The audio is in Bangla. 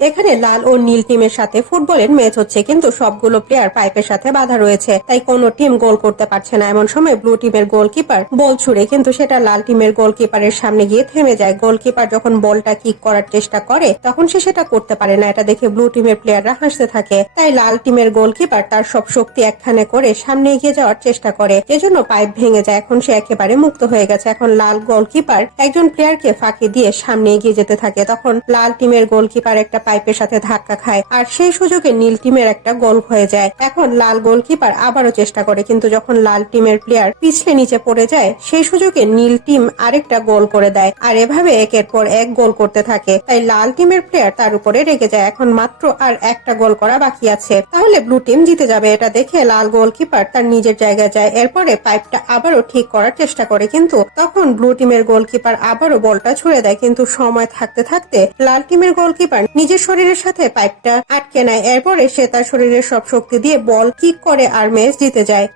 এখানে লাল ও নীল টিমের সাথে ফুটবলের ম্যাচ হচ্ছে, কিন্তু সবগুলো প্লেয়ার পাইপের সাথে বাধা রয়েছে, তাই কোনো টিম গোল করতে পারছে না। এমন সময় ব্লু টিমের গোলকিপার বল ছুড়ে, কিন্তু সেটা লাল টিমের গোলকিপারের সামনে গিয়ে থেমে যায়। গোলকিপার যখন বলটা কিক করার চেষ্টা করে তখন সে সেটা করতে পারে না। এটা দেখে ব্লু টিমের প্লেয়াররা হাসতে থাকে। তাই লাল টিমের গোলকিপার তার সব শক্তি একখানে করে সামনে এগিয়ে যাওয়ার চেষ্টা করে, এজন্য পাইপ ভেঙে যায়। এখন সে একেবারে মুক্ত হয়ে গেছে। এখন লাল গোলকিপার একজন প্লেয়ারকে ফাঁকি দিয়ে সামনে এগিয়ে যেতে থাকে। তখন লাল টিমের গোলকিপার একটা পাইপের সাথে ধাক্কা খায়, আর সেই সুযোগে নীল টিমের একটা গোল হয়ে যায়। এখন লাল গোলকিপার আবারও চেষ্টা করে, কিন্তু যখন লাল টিমের প্লেয়ার পিছলে নিচে পড়ে যায় সেই সুযোগে নীল টিম আরেকটা গোল করে দেয়, আর এভাবে একের পর এক গোল করতে থাকে। তাই লাল টিমের প্লেয়ার তার উপরে রেগে যায়। এখন মাত্র আর একটা গোল করা বাকি আছে, তাহলে ব্লু টিম জিতে যাবে। এটা দেখে লাল গোলকিপার তার নিজের জায়গায় যায়। এরপরে পাইপটা আবারও ঠিক করার চেষ্টা করে, কিন্তু তখন ব্লু টিমের গোলকিপার আবারও বলটা ছুড়ে দেয়। কিন্তু সময় থাকতে থাকতে লাল টিমের গোলকিপার নিজের শরীরের সাথে পাইপটা আটকে নেয়। এরপরে সে তার শরীরের সব শক্তি দিয়ে বল কিক করে আর ম্যাচ জিতে যায়।